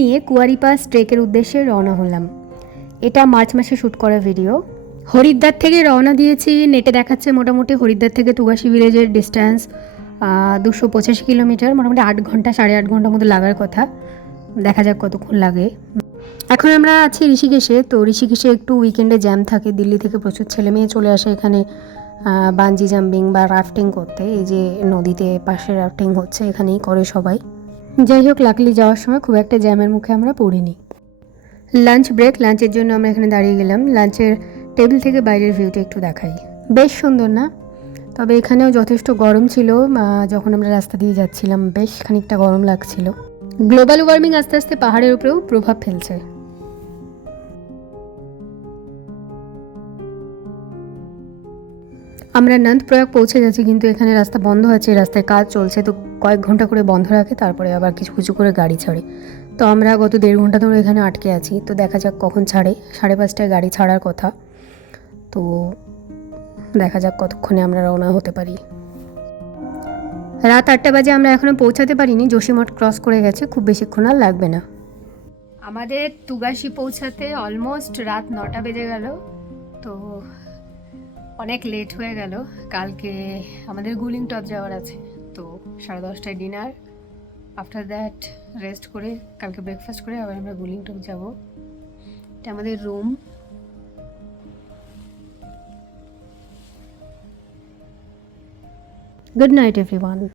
নিয়ে কুয়ারি পাস ট্রেকের উদ্দেশ্যে রওনা হলাম। এটা মার্চ মাসে শ্যুট করা ভিডিও। হরিদ্বার থেকে রওনা দিয়েছি। নেটে দেখাচ্ছে মোটামুটি হরিদ্বার থেকে তুগাসি ভিলেজের ডিস্ট্যান্স 285 কিলোমিটার, মোটামুটি 8 ঘন্টা 8.5 ঘন্টার মতো লাগার কথা। দেখা যাক কতক্ষণ লাগে। এখন আমরা আছি ঋষিকেশে। তো ঋষিকেশে একটু উইকেন্ডে জ্যাম থাকে, দিল্লি থেকে প্রচুর ছেলে মেয়ে চলে আসে এখানে বাঞ্জি জাম্পিং বা রাফটিং করতে। এই যে নদীতে পাশে রাফটিং হচ্ছে, এখানেই করে সবাই। যাই হোক, লাকলি যাওয়ার সময় খুব একটা জ্যামের মুখে আমরা পড়িনি। লাঞ্চ ব্রেক, লাঞ্চের জন্য আমরা এখানে দাঁড়িয়ে গেলাম। লাঞ্চের টেবিল থেকে বাইরের ভিউটা একটু দেখাই। বেশ সুন্দর না? তবে এখানেও যথেষ্ট গরম ছিল। যখন আমরা রাস্তা দিয়ে যাচ্ছিলাম বেশ খানিকটা গরম লাগছিল। গ্লোবাল ওয়ার্মিং আস্তে আস্তে পাহাড়ের উপরেও প্রভাব ফেলছে। আমরা নন্দপ্রয়াগ পৌঁছে গেছি, কিন্তু এখানে রাস্তা বন্ধ আছে, রাস্তায় কাজ চলছে। তো কয়েক ঘন্টা করে বন্ধ রাখে, তারপরে আবার কিছু কিছু করে গাড়ি ছাড়ে। তো আমরা গত 1.5 ঘন্টা ধরে এখানে আটকে আছি। তো দেখা যাক কখন ছাড়ে। 5:30টায় গাড়ি ছাড়ার কথা। তো দেখা যাক কতক্ষণে আমরা রওনা হতে পারি। রাত 8টা বাজে, আমরা এখনও পৌঁছাতে পারিনি। যোশীমঠ ক্রস করে গেছে, খুব বেশিক্ষণ আর লাগবে না। আমাদের তুগাসি পৌঁছাতে অলমোস্ট রাত 9টা বেজে গেল। তো অনেক লেট হয়ে গেল। কালকে আমাদের গুলিং টপ যাওয়ার আছে। তো 10:30টায় ডিনার, আফটার দ্যাট রেস্ট করে কালকে ব্রেকফাস্ট করে আবার আমরা গুলিং টপ যাব। এটা আমাদের রুম। Good night everyone.